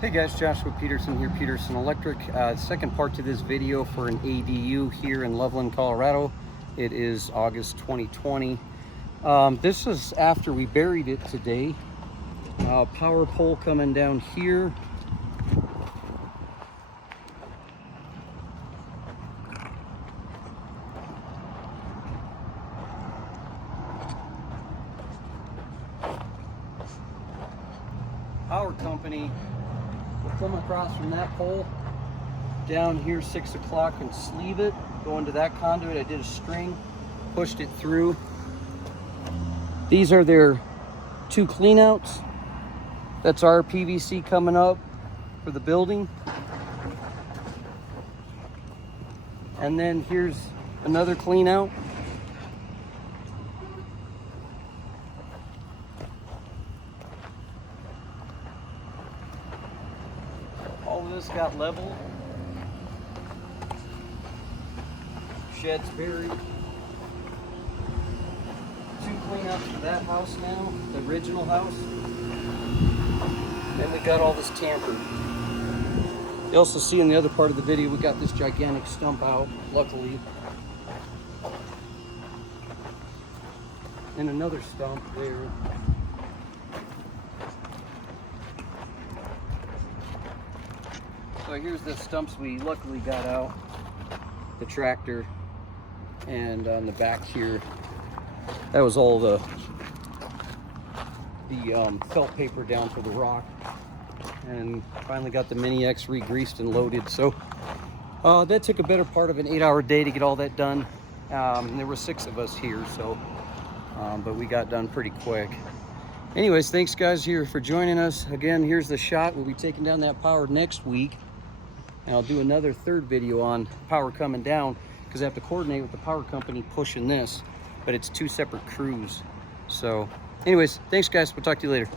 Hey guys, Joshua Peterson here, Peterson Electric. Second part to this video for an ADU here in Loveland, Colorado. It is August 2020. This is after we buried it today. Power pole coming down here. Power company will come across from that pole down here 6 o'clock and sleeve it, go into that conduit. I did a string, pushed it through. These are their two cleanouts. That's our PVC coming up for the building. And then here's another cleanout. All of this got leveled. Shed's buried. Two cleanouts for that house now, the original house. Then we got all this tampered. You also see in the other part of the video, we got this gigantic stump out, luckily. And another stump there. So here's the stumps we luckily got out. The tractor, and on the back here, that was all the felt paper down for the rock. And finally got the Mini X re-greased and loaded. So that took a better part of an 8-hour day to get all that done. There were 6 of us here, so but we got done pretty quick. Anyways, thanks guys here for joining us. Again, here's the shot. We'll be taking down that power next week. And I'll do another third video on power coming down because I have to coordinate with the power company pushing this, but it's 2 separate crews. So anyways, thanks guys. We'll talk to you later.